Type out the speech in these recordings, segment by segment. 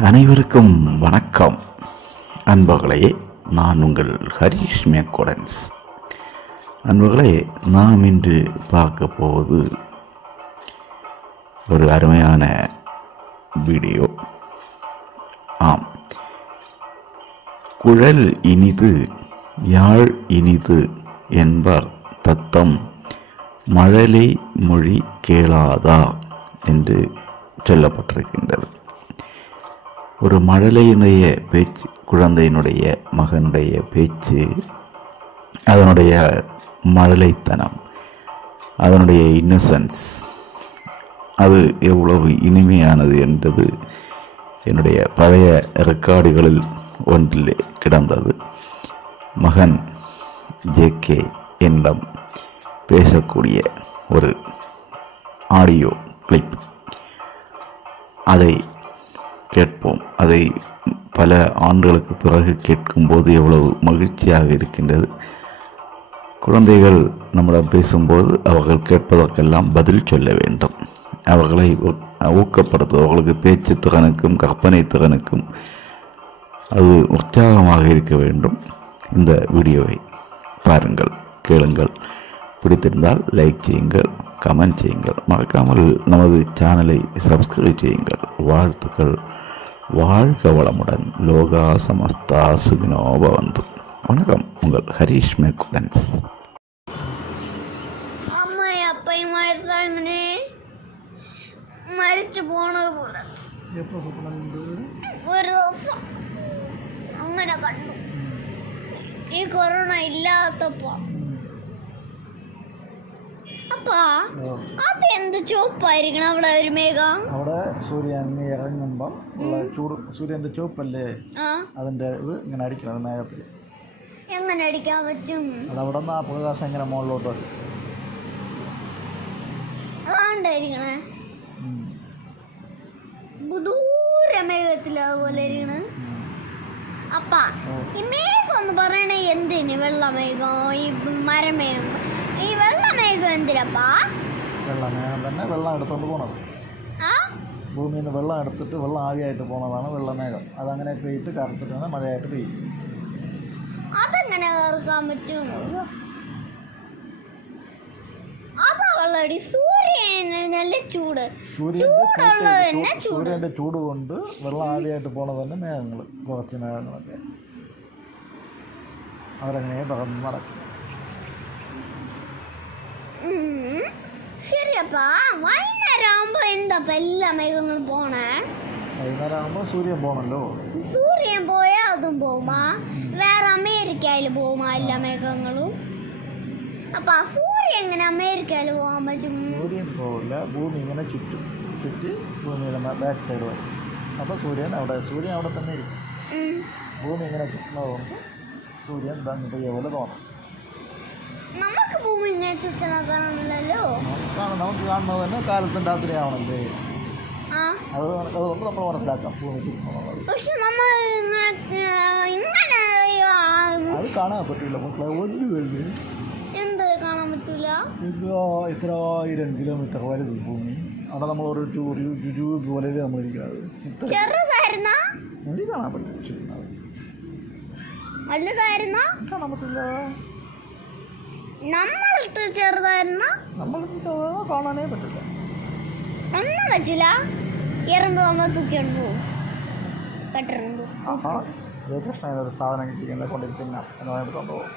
அனைவருக்கும் வணக்கம் அன்பர்களே. நான் உங்கள் ஹரிஷ் மேக்கோடன்ஸ். அன்பர்களே, நாம் இன்று பார்க்க போவது ஒரு அருமையான வீடியோ. ஆம், குழல் இனிது யாழ் இனிது என்பார் தத்தம் மழலை மொழி கேளாதா என்று சொல்லப்பட்டிருக்கின்றது. ஒரு மழலையினுடைய பேச்சு, குழந்தையினுடைய மகனுடைய பேச்சு, அதனுடைய மழலைத்தனம், அதனுடைய இன்னசென்ஸ், அது எவ்வளவு இனிமையானது என்றது என்னுடைய பழைய ரெக்கார்டுகளில் ஒன்றிலே கிடந்தது. மகன் ஜேகே என்னிடம் பேசக்கூடிய ஒரு ஆடியோ கிளிப், அதை கேட்போம். அதை பல ஆண்டுகளுக்கு பிறகு கேட்கும்போது எவ்வளவு மகிழ்ச்சியாக இருக்கின்றது. குழந்தைகள் நம்மிடம் பேசும்போது அவர்கள் கேட்பதற்கெல்லாம் பதில் சொல்ல வேண்டும். அவர்களை ஊக்கப்படுத்தும், அவர்களுக்கு பேச்சு திறனுக்கும் கற்பனை திறனுக்கும் அது உற்சாகமாக இருக்க வேண்டும். இந்த வீடியோவை பாருங்கள், கேளுங்கள். பிடித்திருந்தால் லைக் செய்யுங்கள், கமெண்ட் செய்யுங்கள். மறக்காமல் நமது சேனலை சப்ஸ்கிரைப் செய்யுங்கள். வாழ்த்துக்கள். வாழ்க வளமுடன். லோகா சமஸ்தா சுகினோ பவந்து. வணக்கம், உங்கள் ஹரிஷ் மேக்கோடன்ஸ். അമ്മ അപ്പയും മരിച്ചേ മരിച്ചു പോണത് പോലെ ഒരു ദിവസം അങ്ങനെ കണ്ടു. ഈ കൊറോണ ഇല്ലാത്തപ്പോ അപ്പാ അതെന്ത് ചുവപ്പായിരിക്കണം അവിടെ ഒരു മേഘം? അവിടെ സൂര്യൻ ഇറങ്ങുമ്പം ഉള്ള ചൂട്, സൂര്യന്റെ ചുവപ്പല്ലേ അതിന്റെ ഇത് ഇങ്ങനെ അടിക്കണം മേഘത്തിൽ. എങ്ങനെ അടിക്കാൻ പറ്റും? അതവിടെ നിന്ന് ആ പ്രകാശം ഇങ്ങനെ മുകളിലോട്ട് വരും. അതാണ്ടായിരിക്കണേ ദൂര മേഘത്തിൽ അതുപോലെ ഇരിക്കണേ. അപ്പ ഈ മേഘം ഒന്ന് പറയണേ, എന്തിന് വെള്ളമേഘം, ഈ മരമേഘം, ഈ വെള്ളമേഘം എന്തിനപ്പാ? വെള്ളമേഘം തന്നെ വെള്ളം എടുത്തോണ്ട് പോണത്. ഭൂമിയിൽ നിന്ന് വെള്ളം എടുത്തിട്ട് വെള്ളം ആവിയായിട്ട് പോണതാണ് വെള്ളമേഘം. അതങ്ങനെ പെയ്യിട്ട് കറുത്തിട്ടാണ് മഴയായിട്ട് പെയ്യും. അതെങ്ങനെ കറുക്കാൻ പറ്റും? അതാ വെള്ളടി. സൂര്യന് നല്ല ചൂട്, സൂര്യന്റെ ചൂട് കൊണ്ട് വെള്ളം ആവിയായിട്ട് പോണത് തന്നെ മേഘങ്ങൾ, കുറച്ച് മേഘങ്ങളൊക്കെ അവരങ്ങനെ പറന്ന് നടക്കും. ശരിയപ്പാ. വൈകുന്നേരം ആവുമ്പോ എന്താ എല്ലാ മേഘങ്ങളും പോണേ? വൈകുന്നേരം ആകുമ്പോ സൂര്യൻ പോണല്ലോ. സൂര്യൻ പോയാ അതും പോവുമാ? വേറെ അമേരിക്കയിൽ പോവുമാ എല്ലാ മേഘങ്ങളും? അപ്പൊ സൂര്യൻ എങ്ങനെ അമേരിക്കയിൽ പോകാൻ പറ്റും? സൂര്യൻ പോവില്ല, ഭൂമി ഇങ്ങനെ ചുറ്റി ഭൂമിയുടെ ബാക്ക് സൈഡ് വരും. അപ്പോൾ സൂര്യൻ അവിടെ തന്നെ ഇരിക്കും. ഭൂമി ഇങ്ങനെ ചുറ്റുന്നതുകൊണ്ട് സൂര്യൻ പെയ്യ പോലെ തോന്നും. നമുക്ക് ഭൂമി ഇങ്ങനെ ചുറ്റണ കാണുന്നില്ലല്ലോ. നമുക്ക് കാണുന്നത് തന്നെ കാലത്തും രാത്രി ആവണല്ലേ. അതുകൊണ്ട് നമ്മൾ മനസ്സിലാക്കാം ഭൂമി ചുറ്റുന്നുള്ളത്. പക്ഷെ നമ്മൾ അത് കാണാൻ പറ്റില്ല മക്കളെ. ഒരു എന്ത് കാണാൻ പറ്റൂല? ഇത്ര 1000 കിലോമീറ്റർ വലുത് ഭൂമി. അവിടെ നമ്മൾ ഒരു ട്യൂബ് പോലെ നമ്മൾ ഇരിക്കുന്നത്. ചെറുതായിരുന്നാ എനിക്ക് കാണാൻ പറ്റും. വലുതായിരുന്നാ കാണാൻ പറ്റില്ല. നമ്മൾക്ക് ചെറുതായിരുന്ന നമ്മൾ കാണാനേ പറ്റില്ല. ഒന്നും പറ്റില്ല. എറുമ്പ് നമ്മൾ തൂക്കിയോണ്ട് പോകും, കെട്ടിറമ്പ്. ജയകൃഷ്ണൻ ഒരു സാധനം കിട്ടിക്കുന്ന കൊണ്ടിരിക്കുന്ന എടുത്തോണ്ട് പോകും.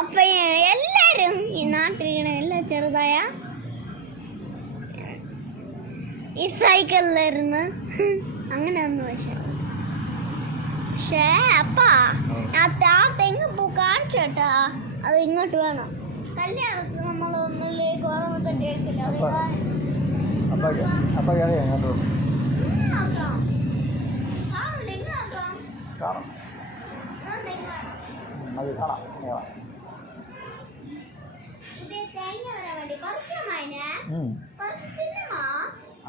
അപ്പൊ എല്ലാരും ഈ നാട്ടിലിരിക്കണ എല്ലാം ചെറുതായ ഈ സൈക്കിളിലിരുന്ന് അങ്ങനെ ഒന്നും. പക്ഷേ അപ്പാ ആ തെങ്ങ് പൂ കാണിച്ചേട്ടാ, അത് ഇങ്ങോട്ട് വേണം. കല്യാണത്തിന് നമ്മളൊന്നില്ലേ ഓർമ്മ കേൾക്കില്ല. അപ്പൊ എങ്ങോട്ട് കാണാം, അത് കാണാം.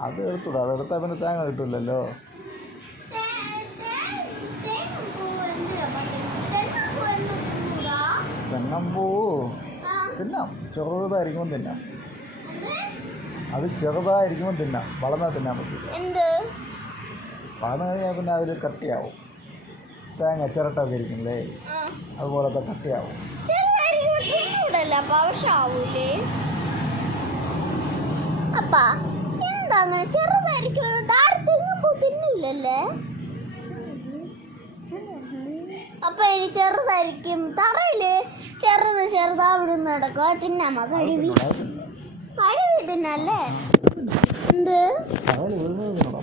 അത് എടുത്തൂടാ, അതെടുത്താൽ പിന്നെ തേങ്ങ കിട്ടില്ലല്ലോ. തെങ്ങമ്പൂ തിന്നാം, ചെറുതായിരിക്കുമ്പോൾ തിന്നാം. അത് ചെറുതായിരിക്കുമ്പോൾ തിന്നാം, വളർന്നാൽ തിന്നാൻ പറ്റില്ല. വളർന്നു കഴിഞ്ഞാൽ പിന്നെ അതിൽ കട്ടിയാവും. തേങ്ങ ചിരട്ടൊക്കെ ഇരിക്കുന്നില്ലേ, അതുപോലത്തെ കട്ടിയാവും. എന്താണ് ചെറുതായിരിക്കുന്നില്ലല്ലേ? അപ്പൊ ഇനി ചെറുതായിരിക്കും. തറയില് ചെറുതാവിടുന്ന് നടക്കുക. തിന്നാമ കഴുകി തിന്നല്ലേ? എന്ത്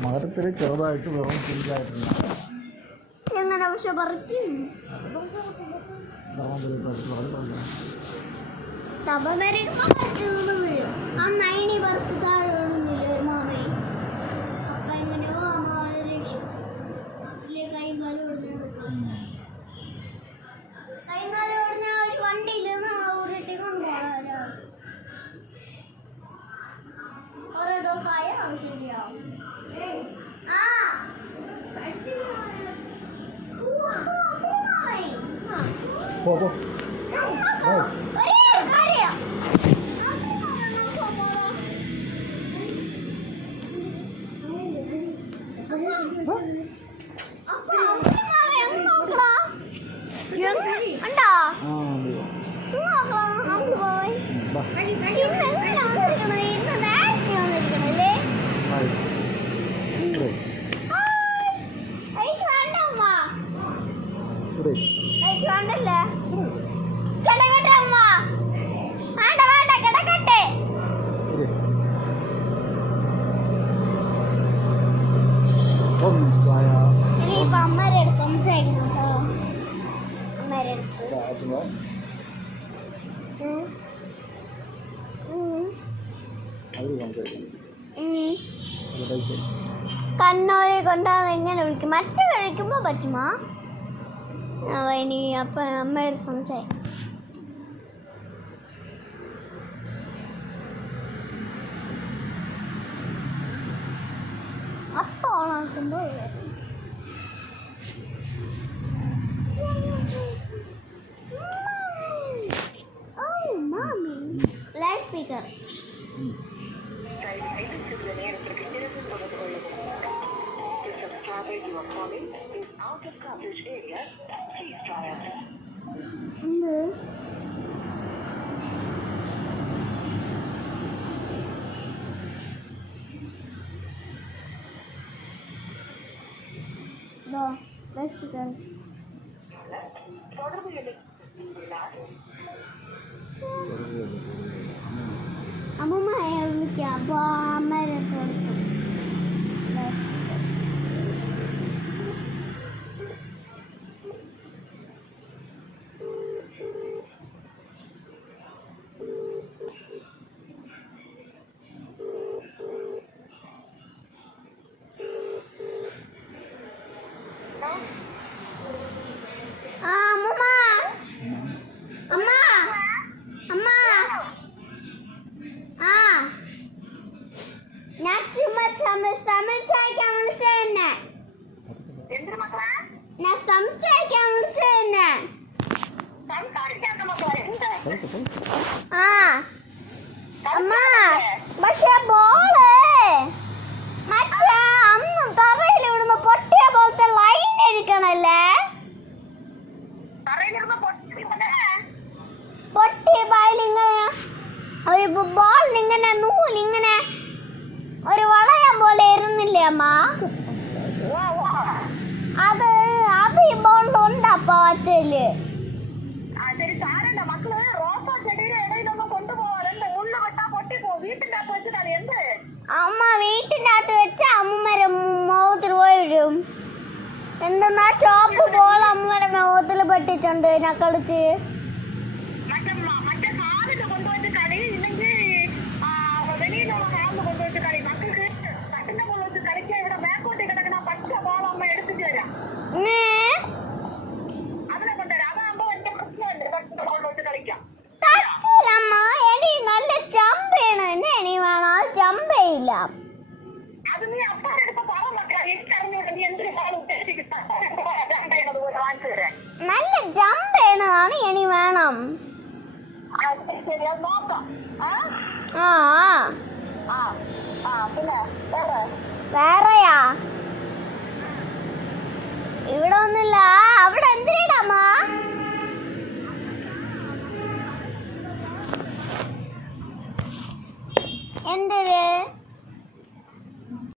മരത്തിൽ ചെറുതായിട്ട് വെറും ചെറുതായിട്ടുണ്ട്. എങ്ങനെ പക്ഷെ പറിക്കും? നൈനി പറിച്ച് താഴെ വീഴുന്നില്ല ഒരു മാമേ. അപ്പൊ എങ്ങനെയോ ആ മാമനെ രക്ഷിക്കും. കൈയും കാലും ഓടുന്ന ഒരു വണ്ടിയിൽ ഉരുട്ടി കൊണ്ടുപോകാനോ ഓരോ ദിവസമായ ശരിയാവും. കണ്ണോരെ കൊണ്ടാണ് എങ്ങനെ വിളിക്കും? മറ്റു കഴിക്കുമ്പോ പറ്റുമാ? ഇനി അപ്പൊ അമ്മയുടെ സംസാരിക്കും. അപ്പൊ ഓണാക്കുമ്പോ ലൈറ്റ് സ്പീക്കർ അമ്മമ്മ വിളിക്കാം. അപ്പൊ അമ്മേരെ കൊടുക്കും. പക്ഷെ ബോള് മറ്റേ അന്നും തറയിൽ ഇവിടുന്ന് പൊട്ടിയ പോലത്തെ ലൈൻ ഇരിക്കണല്ലേ? പൊട്ടിയ ബോളിങ്ങനെ ഒരു ബോളിനിങ്ങനെ നൂലിങ്ങനെ ഒരു വളയം പോലെ ഇരുന്നില്ലേ അമ്മ? അത് ഈ ബോളിലുണ്ട്. അപ്പൊ അച്ഛല് അമ്മ വീട്ടിന്റെ അകത്ത് വെച്ച അമ്മൂമ്മരെ മുഖത്തിൽ പോയിടും. എന്തെന്നാ ചോപ്പ് ബോൾ അമ്മൂമ്മരെ മുഖത്തിൽ പെട്ടിട്ടുണ്ട്. ഞാൻ കളിച്ച് നല്ല ചമ്പയാണ്. എന്നെ ഇനി വേണം. അത് ചമ്പയില്ല. നല്ല ജമ്പേണതാണ് ഇനി വേണം. വേറെയാ എന്തൊരു